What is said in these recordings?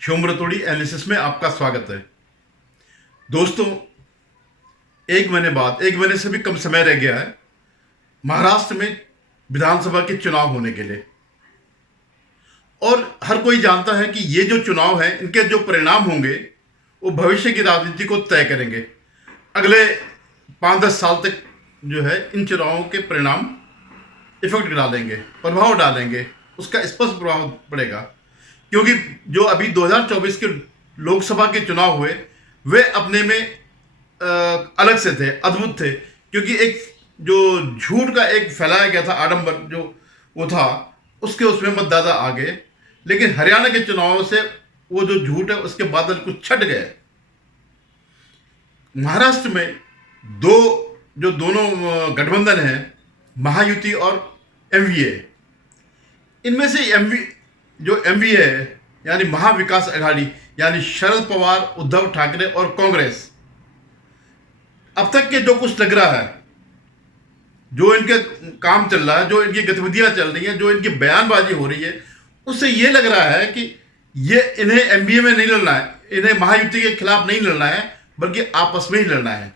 Shivam रतोड़ी analysis में आपका स्वागत है। दोस्तों, एक महीने से भी कम समय रह गया है महाराष्ट्र में विधानसभा के चुनाव होने के लिए। और हर कोई जानता है कि ये जो चुनाव है, इनके जो परिणाम होंगे वो भविष्य की राजनीति को तय करेंगे। अगले 5-10 साल तक जो है इन चुनावों के परिणाम इफेक्ट डालेंगे, प्रभाव डालेंगे, उसका स्पष्ट प्रभाव पड़ेगा। क्योंकि जो अभी 2024 के लोकसभा के चुनाव हुए वे अपने में अलग से थे, अद्भुत थे। क्योंकि एक जो झूठ का एक फैलाया गया था आडंबर, जो वो था, उसके उसमें मतदाता आ गए। लेकिन हरियाणा के चुनावों से वो जो झूठ है उसके बादल कुछ छट गए। महाराष्ट्र में दोनों गठबंधन है, महायुति और एमवीए। इनमें से एमवीए है यानी महाविकास आघाड़ी, यानी शरद पवार, उद्धव ठाकरे और कांग्रेस, अब तक के जो कुछ लग रहा है, जो इनके काम चल रहा है, जो इनकी गतिविधियां चल रही हैं, जो इनकी बयानबाजी हो रही है, उससे ये लग रहा है कि ये इन्हें एमबीए में नहीं लड़ना है, इन्हें महायुति के खिलाफ नहीं लड़ना है, बल्कि आपस में ही लड़ना है।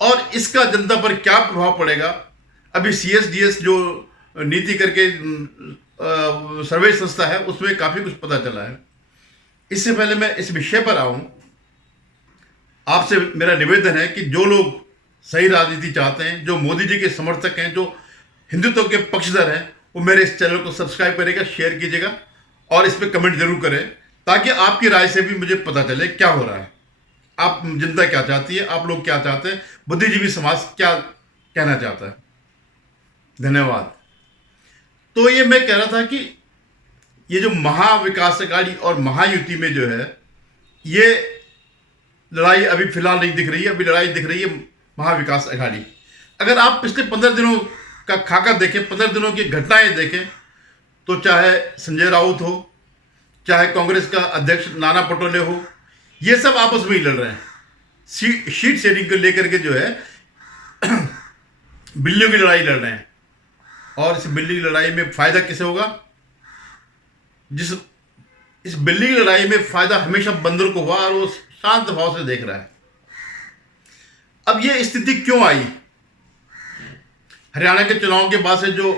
और इसका जनता पर क्या प्रभाव पड़ेगा, अभी सीएसडीएस जो नीति करके सर्वे संस्था है उसमें काफी कुछ पता चला है। इससे पहले मैं इस विषय पर आऊं, आपसे मेरा निवेदन है कि जो लोग सही राजनीति चाहते हैं, जो मोदी जी के समर्थक हैं, जो हिंदुत्व के पक्षधर हैं, वो मेरे इस चैनल को सब्सक्राइब करेगा, शेयर कीजिएगा और इस पर कमेंट जरूर करें, ताकि आपकी राय से भी मुझे पता चले क्या हो रहा है, आप जनता क्या चाहती है, आप लोग क्या चाहते हैं, बुद्धिजीवी समाज क्या कहना चाहता है। धन्यवाद। तो ये मैं कह रहा था कि ये जो महाविकास आघाड़ी और महायुति में जो है, ये लड़ाई अभी फिलहाल नहीं दिख रही है। अभी लड़ाई दिख रही है महाविकास आघाड़ी। अगर आप पिछले 15 दिनों का खाका देखें, 15 दिनों की घटनाएं देखें, तो चाहे संजय राउत हो, चाहे कांग्रेस का अध्यक्ष नाना पटोले हो, ये सब आपस में ही लड़ रहे हैं। शीट शेयरिंग को लेकर के जो है बिल्लियों की लड़ाई लड़ रहे हैं। और इस बिल्ली की लड़ाई में फायदा किसे होगा? इस बिल्ली की लड़ाई में फायदा हमेशा बंदर को हुआ और वो शांत भाव से देख रहा है। अब ये स्थिति क्यों आई? हरियाणा के चुनाव के बाद से जो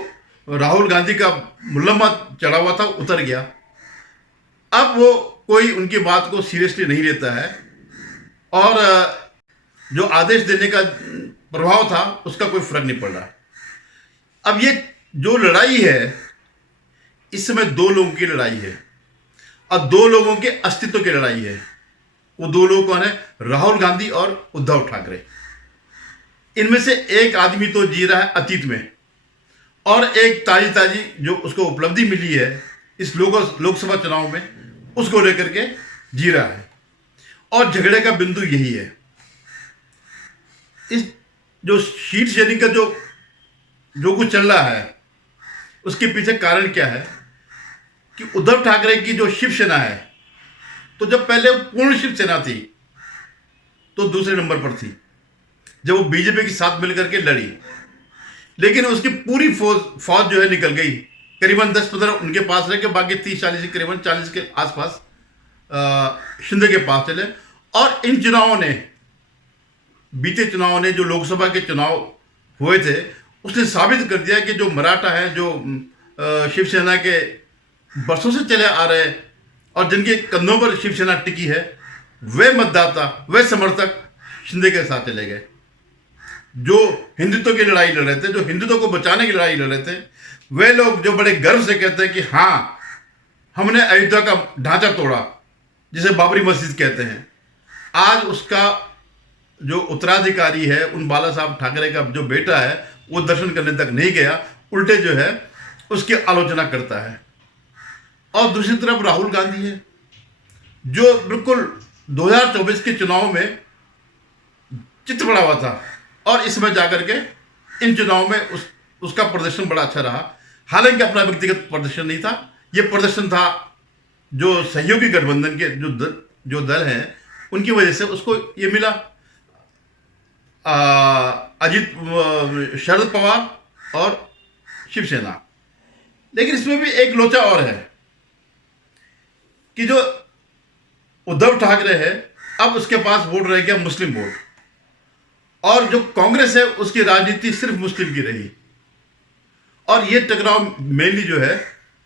राहुल गांधी का मुलम्मा चढ़ा हुआ था उतर गया। अब वो कोई उनकी बात को सीरियसली नहीं लेता है और जो आदेश देने का प्रभाव था उसका कोई फर्क नहीं पड़ रहा। अब ये जो लड़ाई है, इस समय दो लोगों की लड़ाई है और दो लोगों के अस्तित्व की लड़ाई है। वो दो लोग कौन है? राहुल गांधी और उद्धव ठाकरे। इनमें से एक आदमी तो जी रहा है अतीत में और एक ताजी ताजी जो उसको उपलब्धि मिली है इस लोकसभा चुनाव में, उसको लेकर के जी रहा है। और झगड़े का बिंदु यही है। इस जो शीट शेयरिंग का जो कुछ चल रहा है, उसके पीछे कारण क्या है कि उद्धव ठाकरे की जो शिवसेना है, तो जब पहले पूर्ण शिवसेना थी तो दूसरे नंबर पर थी जब वो बीजेपी के साथ मिलकर के लड़ी। लेकिन उसकी पूरी फौज जो है निकल गई, करीबन 10-15 उनके पास रह के बाकी 30-40 करीबन 40 के आसपास शिंदे के पास चले। और इन चुनावों ने, बीते चुनावों ने, जो लोकसभा के चुनाव हुए थे, उसने साबित कर दिया कि जो मराठा है, जो शिवसेना के बरसों से चले आ रहे और जिनके कंधों पर शिवसेना टिकी है, वे मतदाता, वे समर्थक शिंदे के साथ चले गए। जो हिंदुत्व की लड़ाई लड़ रहे थे, जो हिंदुत्व को बचाने की लड़ाई लड़ रहे थे, वे लोग जो बड़े गर्व से कहते हैं कि हाँ, हमने अयोध्या का ढांचा तोड़ा, जिसे बाबरी मस्जिद कहते हैं, आज उसका जो उत्तराधिकारी है, उन बाला साहब ठाकरे का जो बेटा है, वो दर्शन करने तक नहीं गया, उल्टे जो है उसकी आलोचना करता है। और दूसरी तरफ राहुल गांधी है, जो बिल्कुल 2024 के चुनाव में चित्त पड़ा हुआ था और इस समय जाकर के इन चुनाव में उसका प्रदर्शन बड़ा अच्छा रहा। हालांकि अपना व्यक्तिगत प्रदर्शन नहीं था, यह प्रदर्शन था जो सहयोगी गठबंधन के जो दल हैं उनकी वजह से उसको ये मिला। शरद पवार और शिवसेना। लेकिन इसमें भी एक लोचा और है कि जो उद्धव ठाकरे है, अब उसके पास वोट रह गया मुस्लिम वोट, और जो कांग्रेस है उसकी राजनीति सिर्फ मुस्लिम की रही, और ये टकराव मेनली जो है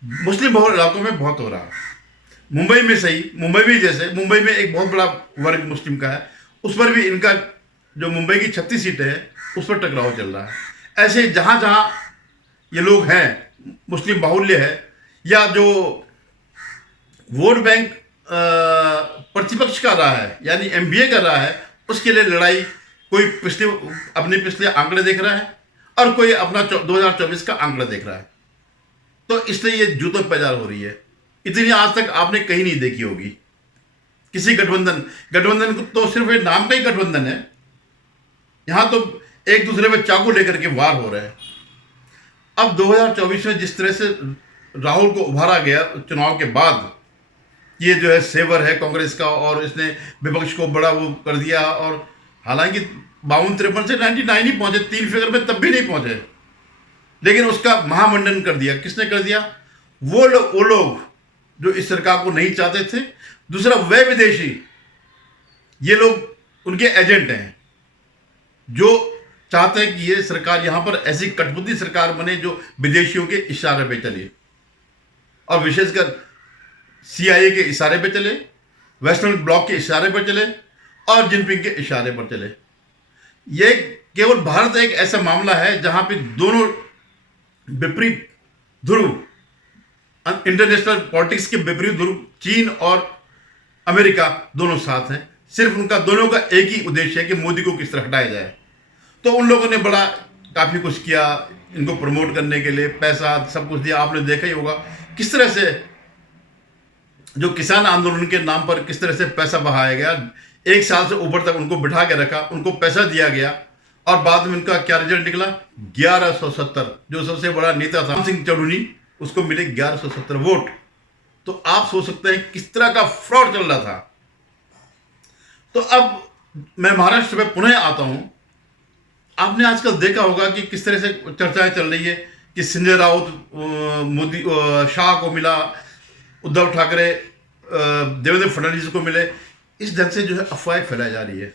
मुस्लिम बहुल इलाकों में बहुत हो रहा है। मुंबई में सही, मुंबई में जैसे मुंबई में एक बहुत बड़ा वर्ग मुस्लिम का है, उस पर भी इनका जो मुंबई की 36 सीटें हैं उस पर टकराव चल रहा है। ऐसे जहाँ जहाँ ये लोग हैं, मुस्लिम बाहुल्य है, या जो वोट बैंक प्रतिपक्ष का रहा है यानी एमवीए कर रहा है, उसके लिए लड़ाई कोई अपने पिछले आंकड़े देख रहा है और कोई अपना 2024 का आंकड़ा देख रहा है। तो इसलिए ये जूतों पैदा हो रही है, इतनी आज तक आपने कहीं नहीं देखी होगी किसी गठबंधन को। तो सिर्फ एक नाम का ही गठबंधन है, यहां तो एक दूसरे पे चाकू लेकर के वार हो रहे हैं। अब 2024 में जिस तरह से राहुल को उभारा गया चुनाव के बाद, ये जो है सेवर है कांग्रेस का, और इसने विपक्ष को बड़ा वो कर दिया, और हालांकि 52-53 से 99 ही पहुंचे, 3 फिगर में तब भी नहीं पहुंचे, लेकिन उसका महामंडन कर दिया। किसने कर दिया? वो लोग जो इस सरकार को नहीं चाहते थे। दूसरा, वह विदेशी, ये लोग उनके एजेंट हैं जो चाहते हैं कि ये सरकार यहां पर ऐसी कटपुतली सरकार बने जो विदेशियों के इशारे पे चले, और विशेषकर सीआईए के इशारे पे चले, वेस्टर्न ब्लॉक के इशारे पर चले, और जिनपिंग के इशारे पर चले। ये केवल भारत एक ऐसा मामला है जहां पे दोनों विपरीत ध्रुव, इंटरनेशनल पॉलिटिक्स के विपरीत ध्रुव, चीन और अमेरिका दोनों साथ हैं। सिर्फ उनका दोनों का एक ही उद्देश्य है कि मोदी को किस तरह हटाया जाए। तो उन लोगों ने बड़ा काफी कुछ किया इनको प्रमोट करने के लिए, पैसा सब कुछ दिया। आपने देखा ही होगा किस तरह से जो किसान आंदोलन के नाम पर किस तरह से पैसा बहाया गया। 1 साल से ऊपर तक उनको बिठा के रखा, उनको पैसा दिया गया, और बाद में उनका क्या रिजल्ट निकला? 1170। जो सबसे बड़ा नेता था सिंह चढ़ूनी, उसको मिले 1170 वोट। तो आप सोच सकते हैं किस तरह का फ्रॉड चल रहा था। तो अब मैं महाराष्ट्र में पुनः आता हूं। आपने आजकल देखा होगा कि किस तरह से चर्चाएं चल रही है कि संजय राउत मोदी शाह को मिला, उद्धव ठाकरे देवेंद्र फडणवीस को मिले। इस ढंग से जो है अफवाहें फैलाई जा रही है,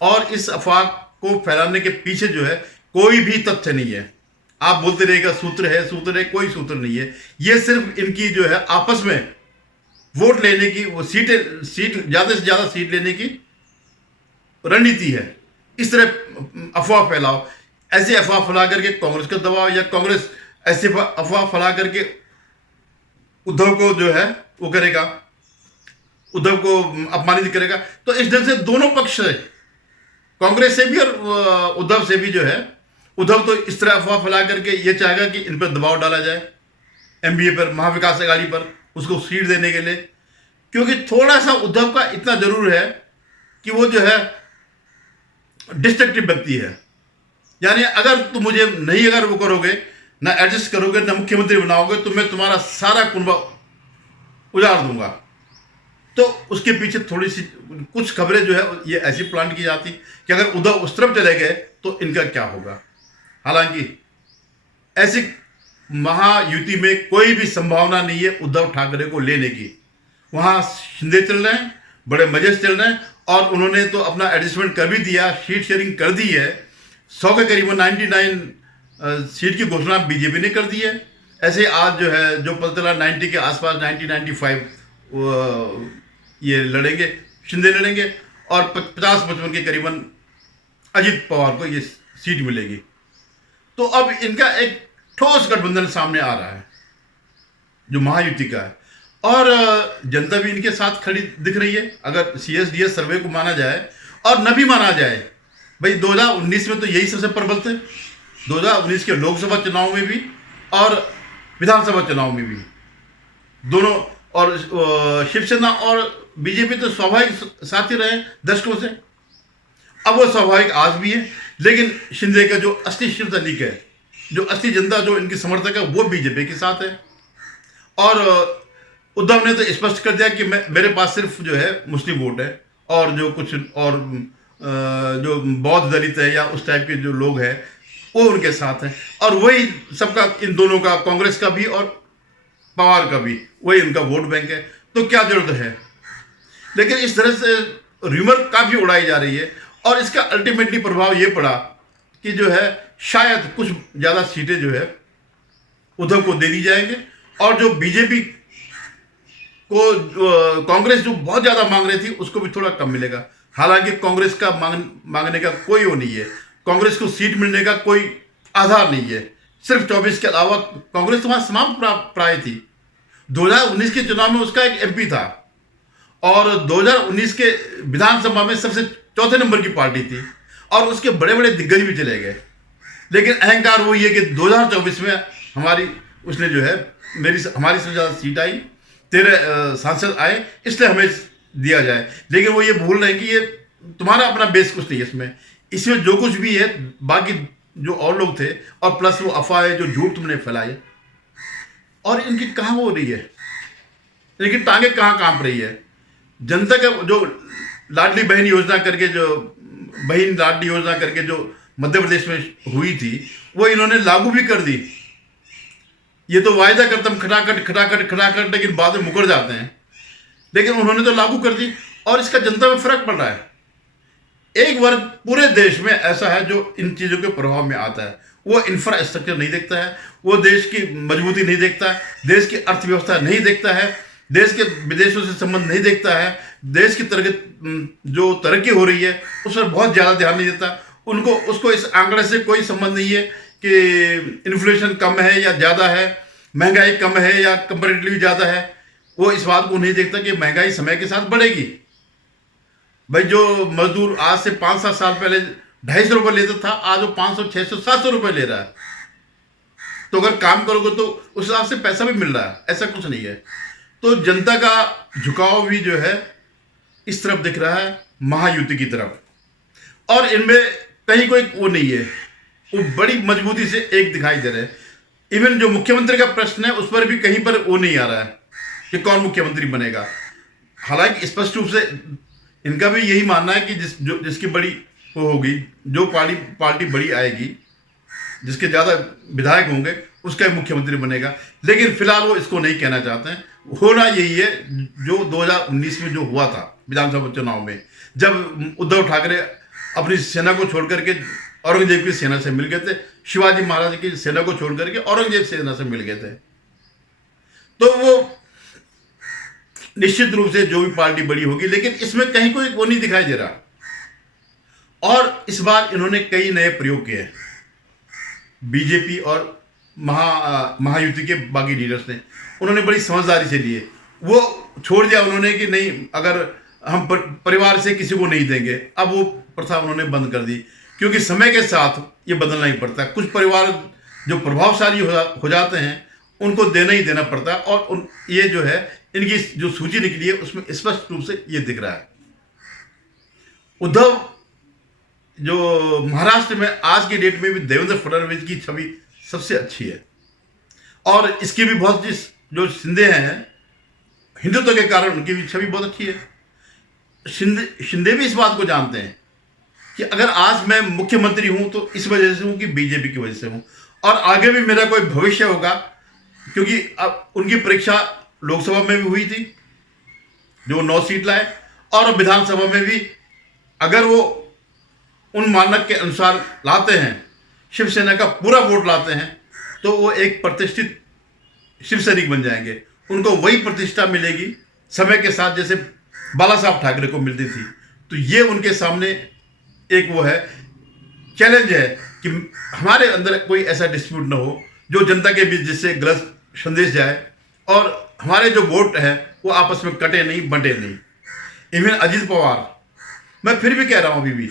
और इस अफवाह को फैलाने के पीछे जो है कोई भी तथ्य नहीं है। आप बोलते रहेगा सूत्र है, कोई सूत्र नहीं है। ये सिर्फ इनकी जो है आपस में वोट लेने की, वो सीट ज्यादा से ज्यादा सीट लेने की रणनीति है। इस तरह अफवाह फैलाओ, ऐसे अफवाह फैला करके कांग्रेस को दबाओ, या कांग्रेस ऐसे अफवाह फैला करके उद्धव को जो है वो करेगा, उद्धव को अपमानित करेगा। तो इस ढंग से दोनों पक्ष से, कांग्रेस से भी और उद्धव से भी जो है, उद्धव तो इस तरह अफवाह फैला करके ये चाहेगा कि इन पर दबाव डाला जाए, एमबीए पर, महाविकास अघाड़ी पर, उसको सीट देने के लिए। क्योंकि थोड़ा सा उद्धव का इतना जरूर है कि वो जो है डिस्ट्रक्टिव व्यक्ति है। यानी अगर तुम मुझे नहीं अगर वो करोगे, ना एडजस्ट करोगे, ना मुख्यमंत्री बनाओगे, तो मैं तुम्हारा सारा कुनबा उजाड़ दूंगा। तो उसके पीछे थोड़ी सी कुछ खबरें जो है ये ऐसी प्लान की जाती कि अगर उद्धव उस तरफ चले गए तो इनका क्या होगा। हालांकि ऐसी महायुति में कोई भी संभावना नहीं है उद्धव ठाकरे को लेने की। वहां शिंदे चल रहे हैं, बड़े मजे से चल रहे हैं, और उन्होंने तो अपना एडजस्टमेंट कर भी दिया, सीट शेयरिंग कर दी है। 100 के करीबन 99 सीट की घोषणा बीजेपी ने कर दी है। ऐसे आज जो है जो पता चला 90 के आसपास 90-95 ये लड़ेंगे, शिंदे लड़ेंगे, और 50-55 के करीबन अजित पवार को ये सीट मिलेगी। तो अब इनका एक ठोस गठबंधन सामने आ रहा है जो महायुति का है, और जनता भी इनके साथ खड़ी दिख रही है। अगर CSDS सर्वे को माना जाए और न भी माना जाए, भाई 2019 में तो यही सबसे प्रबल थे, 2019 के लोकसभा चुनाव में भी और विधानसभा चुनाव में भी दोनों, और शिवसेना और बीजेपी तो स्वाभाविक साथी रहे दशकों से। अब वो स्वाभाविक आज भी है, लेकिन शिंदे का जो असली शिव सैनिक है, जो असली जनता जो इनकी समर्थक है, वो बीजेपी के साथ है। और उद्धव ने तो स्पष्ट कर दिया कि मेरे पास सिर्फ जो है मुस्लिम वोट है, और जो कुछ और जो बौद्ध दलित है या उस टाइप के जो लोग हैं वो उनके साथ हैं। और वही सबका, इन दोनों का, कांग्रेस का भी और पवार का भी, वही उनका वोट बैंक है। तो क्या जरूरत है लेकिन इस तरह से र्यूमर काफ़ी उड़ाई जा रही है और इसका अल्टीमेटली प्रभाव ये पड़ा कि जो है शायद कुछ ज़्यादा सीटें जो है उद्धव को दे दी जाएंगे और जो बीजेपी को कांग्रेस जो बहुत ज़्यादा मांग रही थी उसको भी थोड़ा कम मिलेगा। हालांकि कांग्रेस का मांगने का कोई वो नहीं है, कांग्रेस को सीट मिलने का कोई आधार नहीं है। सिर्फ 24 के अलावा कांग्रेस तो वहाँ समाप्त प्राय थी। 2019 के चुनाव में उसका एक एमपी था और 2019 के विधानसभा में सबसे चौथे नंबर की पार्टी थी और उसके बड़े बड़े दिग्गज भी चले गए। लेकिन अहंकार वो ये कि 2024 में हमारी उसने जो है हमारी सबसे ज़्यादा सीट आई, 13 सांसद आए, इसलिए हमें दिया जाए। लेकिन वो ये भूल रहे हैं कि ये तुम्हारा अपना बेस कुछ नहीं है, इसमें जो कुछ भी है बाकी जो और लोग थे और प्लस वो अफवाह है जो झूठ तुमने फैलाई और इनकी कहाँ हो रही है, इनकी टांगे कहाँ कांप रही है। जनता का जो लाडली बहन योजना करके जो बहन लाडली योजना करके जो मध्य प्रदेश में हुई थी वो इन्होंने लागू भी कर दी। ये तो वायदा करते हम खटाखट लेकिन बाद में मुकर जाते हैं, लेकिन उन्होंने तो लागू कर दी और इसका जनता में फर्क पड़ रहा है। एक वर्ग पूरे देश में ऐसा है जो इन चीज़ों के प्रभाव में आता है। वो इंफ्रास्ट्रक्चर नहीं देखता है, वो देश की मजबूती नहीं देखता है, देश की अर्थव्यवस्था नहीं देखता है, देश के विदेशों से संबंध नहीं देखता है, देश की जो तरक्की हो रही है उस पर बहुत ज़्यादा ध्यान नहीं देता। उसको इस आंकड़े से कोई संबंध नहीं है कि इन्फ्लेशन कम है या ज़्यादा है, महंगाई कम है या कंपेरेटिवली ज़्यादा है। वो इस बात को नहीं देखता कि महंगाई समय के साथ बढ़ेगी। भाई जो मजदूर आज से 5-7 साल पहले 250 रुपये लेता था, आज वो 500, 600, 700 रुपये ले रहा है। तो अगर काम करोगे तो उस हिसाब से पैसा भी मिल रहा है, ऐसा कुछ नहीं है। तो जनता का झुकाव भी जो है इस तरफ दिख रहा है, महायुति की तरफ, और इनमें कहीं कोई वो नहीं है, वो बड़ी मजबूती से एक दिखाई दे रहे हैं। इवन जो मुख्यमंत्री का प्रश्न है उस पर भी कहीं पर वो नहीं आ रहा है कि कौन मुख्यमंत्री बनेगा। हालांकि स्पष्ट रूप से इनका भी यही मानना है कि जिसकी बड़ी वो होगी, जो पार्टी बड़ी आएगी, जिसके ज़्यादा विधायक होंगे उसका ही मुख्यमंत्री बनेगा। लेकिन फिलहाल वो इसको नहीं कहना चाहते हैं। होना यही है जो 2019 में जो हुआ था विधानसभा चुनाव में, जब उद्धव ठाकरे अपनी सेना को छोड़ करके औरंगजेब की सेना से मिल गए थे, शिवाजी महाराज की सेना को छोड़ करके औरंगजेब सेना से मिल गए थे। तो वो निश्चित रूप से जो भी पार्टी बड़ी होगी, लेकिन इसमें कहीं कोई वो नहीं दिखाई दे रहा। और इस बार इन्होंने कई नए प्रयोग किए हैं, बीजेपी और महायुति के बाकी लीडर्स ने, उन्होंने बड़ी समझदारी से लिए। वो छोड़ दिया उन्होंने कि नहीं, अगर हम परिवार से किसी को नहीं देंगे, अब वो प्रथा उन्होंने बंद कर दी, क्योंकि समय के साथ ये बदलना ही पड़ता है। कुछ परिवार जो प्रभावशाली हो जाते हैं उनको देना ही देना पड़ता है, और ये जो है इनकी जो सूची निकली है उसमें स्पष्ट रूप से ये दिख रहा है। उद्धव जो महाराष्ट्र में आज की डेट में भी देवेंद्र फडणवीस की छवि सबसे अच्छी है, और इसकी भी बहुत जो शिंदे हैं हिंदुत्व के कारण उनकी भी छवि बहुत अच्छी है। शिंदे भी इस बात को जानते हैं कि अगर आज मैं मुख्यमंत्री हूं तो इस वजह से हूं कि बीजेपी की वजह से हूं, और आगे भी मेरा कोई भविष्य होगा, क्योंकि अब उनकी परीक्षा लोकसभा में भी हुई थी जो 9 सीट लाए, और विधानसभा में भी अगर वो उन मानक के अनुसार लाते हैं, शिवसेना का पूरा वोट लाते हैं, तो वो एक प्रतिष्ठित शिव सैनिक बन जाएंगे। उनको वही प्रतिष्ठा मिलेगी समय के साथ जैसे बाला साहब ठाकरे को मिलती थी। तो ये उनके सामने एक वो है, चैलेंज है कि हमारे अंदर कोई ऐसा डिस्प्यूट ना हो जो जनता के बीच जिससे गलत संदेश जाए, और हमारे जो वोट है वो आपस में कटे नहीं, बंटे नहीं। इवन अजीत पवार, मैं फिर भी कह रहा हूँ, अभी भी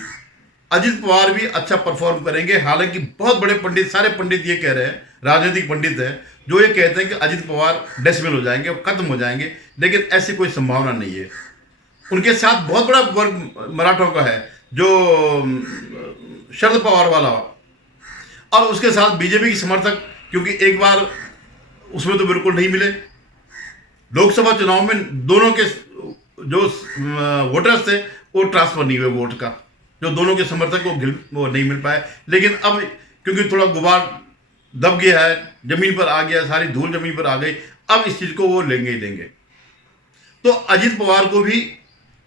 अजीत पवार भी अच्छा परफॉर्म करेंगे। हालांकि बहुत बड़े पंडित, सारे पंडित ये कह रहे हैं, राजनीतिक पंडित हैं जो ये कहते हैं कि अजीत पवार डेसिमल हो जाएंगे, खत्म हो जाएंगे, लेकिन ऐसी कोई संभावना नहीं है। उनके साथ बहुत बड़ा वर्ग मराठों का है जो शरद पवार वाला, और उसके साथ बीजेपी की समर्थक, क्योंकि एक बार उसमें तो बिल्कुल नहीं मिले। लोकसभा चुनाव में दोनों के जो वोटर्स थे वो ट्रांसफर नहीं हुए वोट का, जो दोनों के समर्थक को वो नहीं मिल पाए। लेकिन अब क्योंकि थोड़ा गुबार दब गया है, जमीन पर आ गया, सारी धूल जमीन पर आ गई, अब इस चीज़ को वो लेंगे ही लेंगे। तो अजीत पवार को भी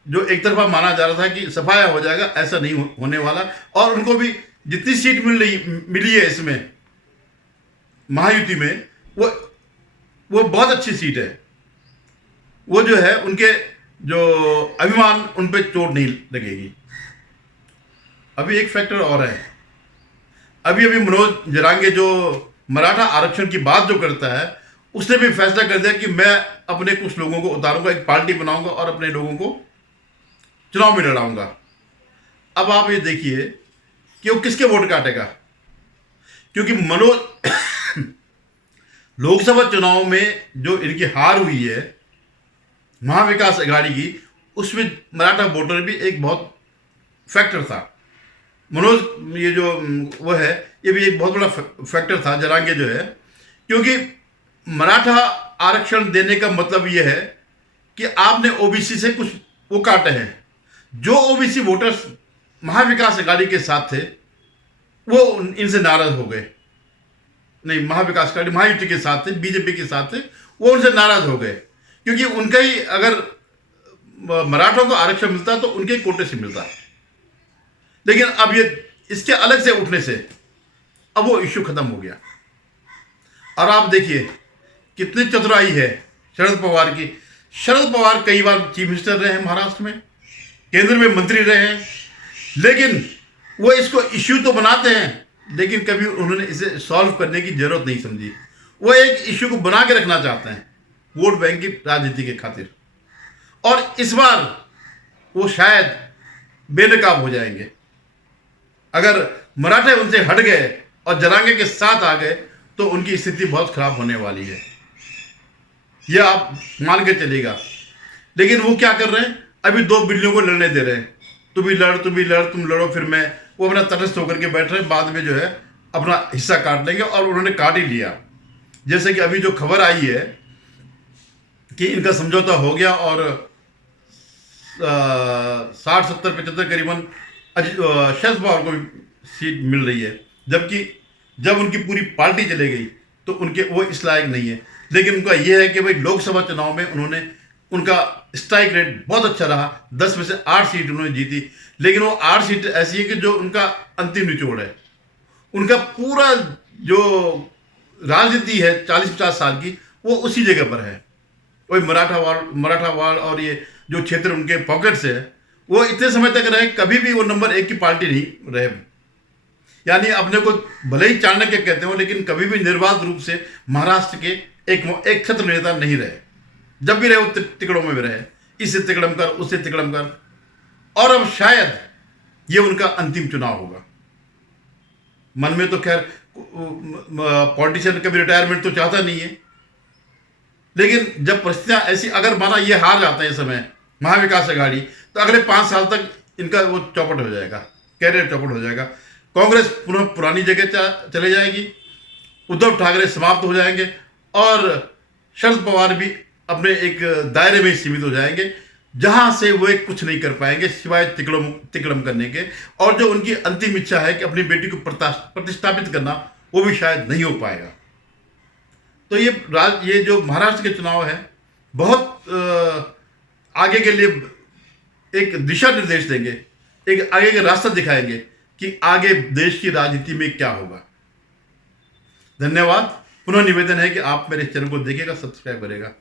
जो एक तरफा माना जा रहा था कि सफाया हो जाएगा, ऐसा नहीं होने वाला। और उनको भी जितनी सीट मिली है इसमें महायुति में, वो बहुत अच्छी सीट है। वो जो है उनके जो अभिमान, उन पे चोट नहीं लगेगी। अभी एक फैक्टर और है, अभी मनोज जरांगे जो मराठा आरक्षण की बात जो करता है, उसने भी फैसला कर दिया कि मैं अपने कुछ लोगों को उतारूंगा, एक पार्टी बनाऊंगा और अपने लोगों को चुनाव में लड़ाऊंगा। अब आप ये देखिए कि वो किसके वोट काटेगा, क्योंकि मनोज लोकसभा चुनाव में जो इनकी हार हुई है महाविकास अघाड़ी की, उसमें मराठा वोटर भी एक बहुत फैक्टर था। मनोज ये जो वो है, ये भी एक बहुत बड़ा फैक्टर था, जरांगे जो है, क्योंकि मराठा आरक्षण देने का मतलब ये है कि आपने ओबीसी से कुछ वो काटे हैं। जो ओबीसी वोटर्स महाविकास अघाड़ी के साथ थे वो इनसे नाराज हो गए, नहीं महाविकास अघाड़ी महायुति के साथ थे, बीजेपी के साथ थे, वो उनसे नाराज हो गए, क्योंकि उनका ही अगर मराठों को आरक्षण मिलता तो उनके कोटे से मिलता। लेकिन अब ये इसके अलग से उठने से अब वो इश्यू खत्म हो गया। और आप देखिए कितनी चतुराई है शरद पवार की। शरद पवार कई बार चीफ मिनिस्टर रहे हैं महाराष्ट्र में, केंद्र में मंत्री रहे हैं, लेकिन वो इसको इश्यू तो बनाते हैं, लेकिन कभी उन्होंने इसे सॉल्व करने की जरूरत नहीं समझी। वो एक इश्यू को बना के रखना चाहते हैं वोट बैंक की राजनीति के खातिर, और इस बार वो शायद बेनकाब हो जाएंगे। अगर मराठे उनसे हट गए और जरांगे के साथ आ गए तो उनकी स्थिति बहुत खराब होने वाली है, यह आप मान के चलेगा। लेकिन वो क्या कर रहे हैं, अभी दो बिल्लियों को लड़ने दे रहे हैं, तू भी लड़ तुम लड़ो फिर मैं। वो अपना तटस्थ होकर के बैठ रहे हैं, बाद में जो है अपना हिस्सा काट लेंगे, और उन्होंने काट ही लिया। जैसे कि अभी जो खबर आई है कि इनका समझौता हो गया और 60 70 75 करीबन शरद पवार को भी सीट मिल रही है, जबकि जब उनकी पूरी पार्टी चले गई तो उनके वो इस लायक नहीं है। लेकिन उनका यह है कि भाई लोकसभा चुनाव में उन्होंने, उनका स्ट्राइक रेट बहुत अच्छा रहा, 10 में से 8 सीट उन्होंने जीती। लेकिन वो 8 सीट ऐसी है कि जो उनका अंतिम निचोड़ है। उनका पूरा जो राजनीति है 40-50 साल की, वो उसी जगह पर है। वही मराठावाड़ और ये जो क्षेत्र उनके पॉकेट्स है, वो इतने समय तक रहे, कभी भी वो नंबर 1 की पार्टी नहीं रहे। यानी अपने को भले ही चाणक्य कहते हो, लेकिन कभी भी निर्बाध रूप से महाराष्ट्र के एक छत्र नेता नहीं रहे। जब भी रहे वो तिकड़ों में भी रहे, इससे तिकड़म कर, उससे तिकड़म कर। और अब शायद ये उनका अंतिम चुनाव होगा। मन में तो खैर पॉलिटिशियन कभी रिटायरमेंट तो चाहता नहीं है, लेकिन जब परिस्थितियां ऐसी, अगर माना ये हार जाता है इस समय महाविकास अघाड़ी, तो अगले 5 साल तक इनका वो चौपट हो जाएगा, कैरियर चौपट हो जाएगा। कांग्रेस पुनः पुरानी जगह चले जाएगी, उद्धव ठाकरे समाप्त हो जाएंगे, और शरद पवार भी अपने एक दायरे में सीमित हो जाएंगे, जहां से वो एक कुछ नहीं कर पाएंगे सिवाय तिकड़म करने के। और जो उनकी अंतिम इच्छा है कि अपनी बेटी को प्रतिष्ठापित करना, वो भी शायद नहीं हो पाएगा। तो ये जो महाराष्ट्र के चुनाव है, बहुत आगे के लिए एक दिशा निर्देश देंगे, एक आगे का रास्ता दिखाएंगे कि आगे देश की राजनीति में क्या होगा। धन्यवाद। पुनः निवेदन है कि आप मेरे चैनल को देखिएगा, सब्सक्राइब करेगा।